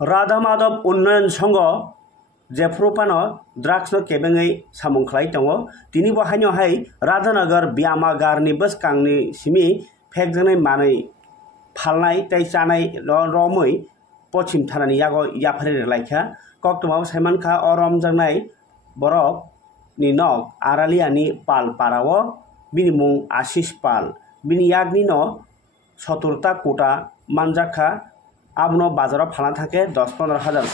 राधा माधव उन्नयन संघ जेफ्रुपानो drugs no केबेङै सामुं खालाय दङ तिनि बहायनोहाय राधानगर ब्यामागारनि बसकांनि सिमि फेकजोंनाय मानै फालनाय तै जानाय रमै पश्चिम थानानि यागो याफारि लायखा कक्टमाव साइमानखा अरम जानाय बरफ नि नक आरालियानि पाल पारावो बिनि मुं आशिष पाल बिनि यागनि न 70टा कोटा मानजाखा आबनो बाजाराव फाना थाके 10-15 हाजार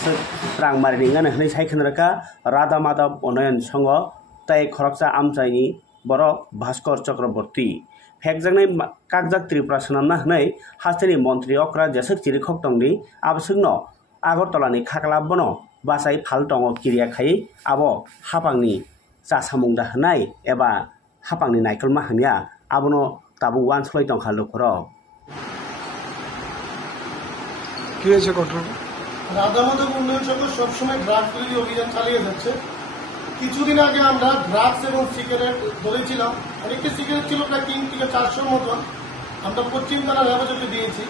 रां मारिनिङानो हनै साइखनरका राधा माधव उन्नयन संघ तै खरकसा आमचाइनि बरफ भास्कर चक्रवर्ती फेकजांनाय कागजाक त्रिपुरा सोनामना हनै हास्टेनि मन्त्री अक्रा जेसक चिरि खक्तंनि आबसुगनो आगरतलानि खाकला बनो बासाय फाल दङ किरिया खायै आबो हापांनि जासामुंदा हनाय एबा हापांनि नायकलमा हनिया आबनो ताबु वान सलाय दं हालुखर কি হয়েছে ঘটনা? রাধা মাধব উন্নয়ন সংঘ সবসময় ড্রাগস বিরোধী অভিযান চালিয়ে যাচ্ছে। কিছুদিন আগে আমরা ড্রাগস এবং সিগারেট ধরেছিলাম। অনেকটি সিগারেট ছিল প্রায় 3 থেকে 400 মতন। আমরা পশ্চিম থানার হেফাজতে দিয়েছি।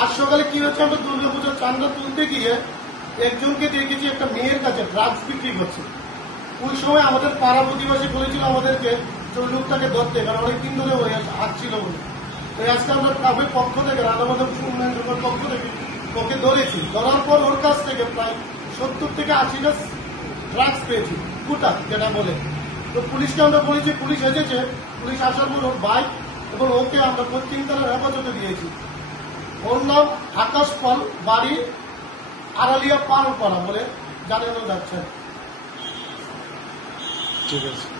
আজ সকালে কি হচ্ছে, আমরা দুর্গাপূজার চাঁদা তুলতে গিয়ে একজনকে দেখেছি একটা মেয়ের কাছে ড্রাগস বিক্রি করছে। ওই সময় আমাদের পাড়া প্রতিবেশী বলেছিল আমাদেরকে যে ওই লোকটাকে ধরতে, কারণ অনেকদিন ধরে ওই আসছিল বলে। তো আজকে আমরা ক্লাবের পক্ষ থেকে রাধা মাধব উন্নয়ন সংঘের পক্ষ থেকে ওকে ধরেছি। ধরার পর ওর কাছ থেকে প্রায় 70 থেকে 80টা ড্রাগস পেয়েছি, কোটা যেটা বলে। তো পুলিশকে আমরা বলেছি, পুলিশ এসেছে। পুলিশ আসার পর ওর বাইক এবং ওকে আমরা পশ্চিম থানার হেফাজতে দিয়েছি। ওর নাম আকাশ পাল, বাড়ি আড়ালিয়া পাল পাড়া বলে জানানো যাচ্ছে। ঠিক আছে।